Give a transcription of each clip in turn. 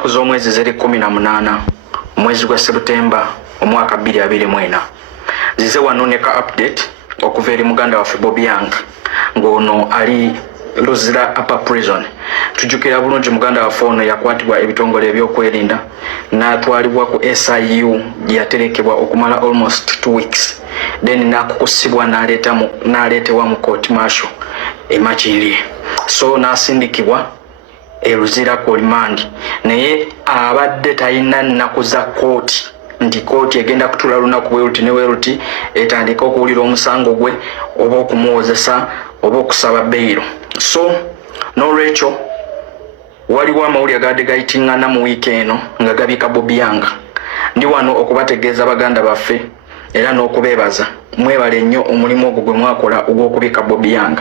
ennaku z'omwezi ziri 18 omwezi gwa September omwaka 2024 zize wano ne ka update okuva eri muganda waffe Bobby Young ng'ono ali Luzira Upper Prison. Tujjukira bulungi muganda waffe ono yakwatibwa ebitongole ebyokwerinda n'atwalibwa ku SIU yaterekebwa okumala almost 2 weeks then nakukusibwa n'aleetebwa mu court martial e Makindye, so n'asindikibwa e Luzira ku remand naye abadde talina nnaku za kooti nti kooti egenda kutula lunaku bweruti ne weruti etandika okuwulira omusango gwe oba okumuwozesa oba okusaba beyiro. So n'olwekyo waliwo amawulire gadde gayitingana mu wiiki eno nga gabika Bobby Young. Ndi wano okubategeeza baganda baffe era n'okubeebaza mwebale nnyo omulimu ogwo gwe mwakola ogw'okubika Bobby Young.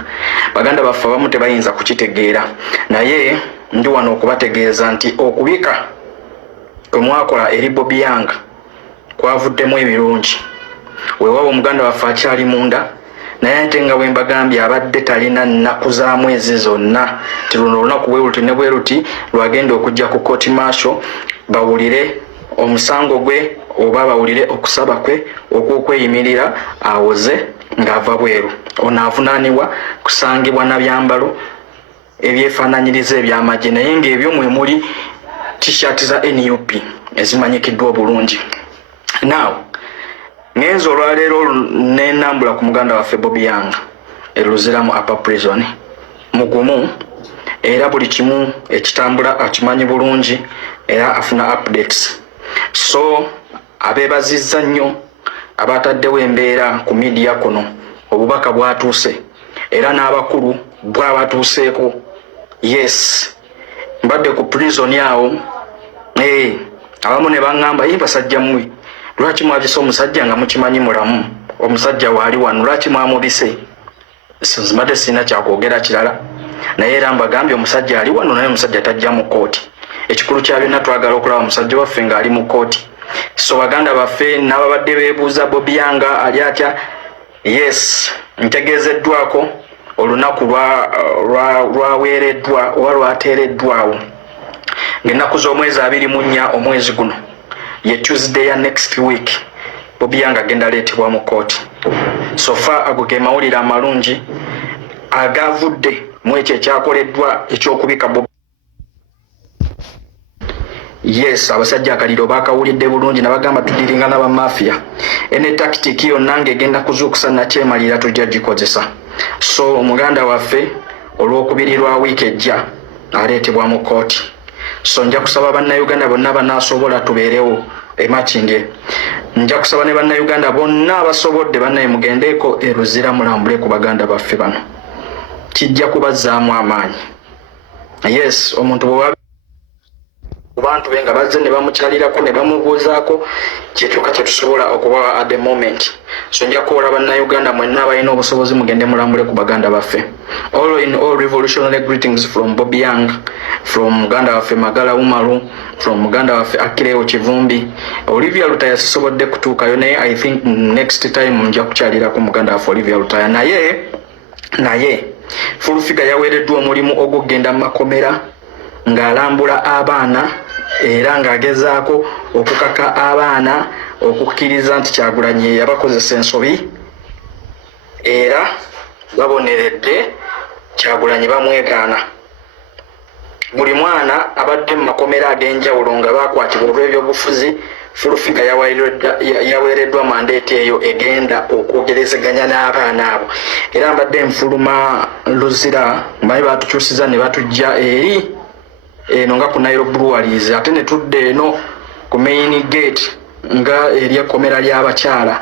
Baganda baffe abamu tebayinza kukitegeera naye ndi wano okubategeeza nti okubika kwe mwakola eri Bobby Young kwavuddemu ebirungi. Weewaawo omuganda waffe akyali munda naye ate nga bwe mbagambye abadde talina nnaku za mwezi zonna ti luno olunaku bweruti ne bweruti lwagenda okujja ku court martial bawulire omusango gwe oba bawulire okusaba kwe okw'okweyimirira awoze ng'ava bweru. Ono avunaanibwa kusangibwa na byambalo ebyefaananyiriza eby'amagye naye ng'ebyo mwe muli t-shirt za NUP ezimanyikiddwa obulungi. Now ngenzo olwaleero n'enambula ku muganda waffe Bobby Young Luzira mu Upper Prison mugumu era buli kimu ekitambula akimanyi bulungi era afuna updates. So abeebazizza nnyo abataddewo embeera ku media kuno obubaka bwatuuse era n'abakulu bwabatuuseeko. Yes, mbadde ku prison awo abamu ne baŋŋamba ye basajja mmwe lwaki mwabise omusajja nga mukimanyi mulamu omusajja waali wano lwaki mwamubise? Mbadde sirina kyakwogera kirala naye era mbagambye omusajja ali wano naye omusajja tajja mu kooti. Ekikulu kya byonna twagala okulaba omusajja waffe ng'ali mu kooti. So baganda baffe n'ababadde beebuuza Bobby Young ali atya, yes ntegeezeddwako olunaku lwaweereddwa oba lwateereddwawo ng'ennaku z'omwezi 24 omwezi guno ye Tuesday ya next week Bobby Young agenda aleetebwa mu kooti. So far ago ge mawulire amalungi agavudde mu ekyo ekyakoleddwa eky'okubika Bobby. Yes, abasajja akaliro bakawulidde bulungi nabagamba tudiringa n'abamafia. Ene tactic yonna ng'egenda kuzuukusa nakyemalira tujja gikozesa. So omuganda waffe olw'okubiri lwa wiiki ejja aleetebwa mu kooti. So nja kusaba bannayuganda bonna banaasobola tubeerewo e Makindye. Nja kusaba ne bannayuganda bonna abasobodde bannaye mugendeeko e Luzira mulambule ku baganda baffe bano. Kijja kubazzaamu amaanyi. Yes, omuntu bwe bantu benga bazze ne bamukyalirako ne bamubuuzaako kyekyokka kye tusobola okubawa at the moment. So nja kuwola bannayuganda mwenna abalina obusobozi mugende mulambule ku baganda baffe. All in all, revolutionary greetings from Bobby Young, from muganda waffe Magala Umaru, from muganda waffe Akireo Kivumbi. Olivia Lutaya sisobodde kutuukayo naye I think next time nja kukyalirako muganda waffe Olivia Lutaya. Naye full figure yaweereddwa omulimu ogugenda mu makomera ng'alambula abaana era ng'agezaako okukaka abaana okukkiriza nti Kyagulanyi yabakozesa ensobi era baboneredde Kyagulanyi bamwegaana. Buli mwana abadde mu makomera ag'enjawulo nga baakwatibwa olw'ebyobufuzi full figure yaweereddwa mandeeti eyo egenda okwogerezeganya n'abaana abo era mbadde nfuluma Luzira mbaye batukyusiza ne batujja eri eno nga ku Nairobi Breweries ate ne tudde eno ku main gate nga eryekomera ly'abakyala.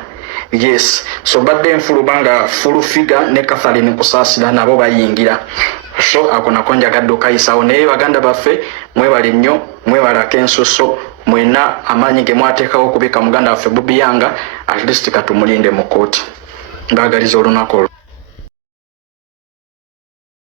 Yes, so badde nfuluma nga full figure ne Catherine Kusaasira nabo bayingira. So ako nako njagadde okayisawo naye baganda baffe mwebale nnyo mwebalako ensuso mwena amaanyi ge mwateekawo okubika muganda waffe Bobby Young at least katumulinde mu kooti. Mbaagaliza olunaku olwo.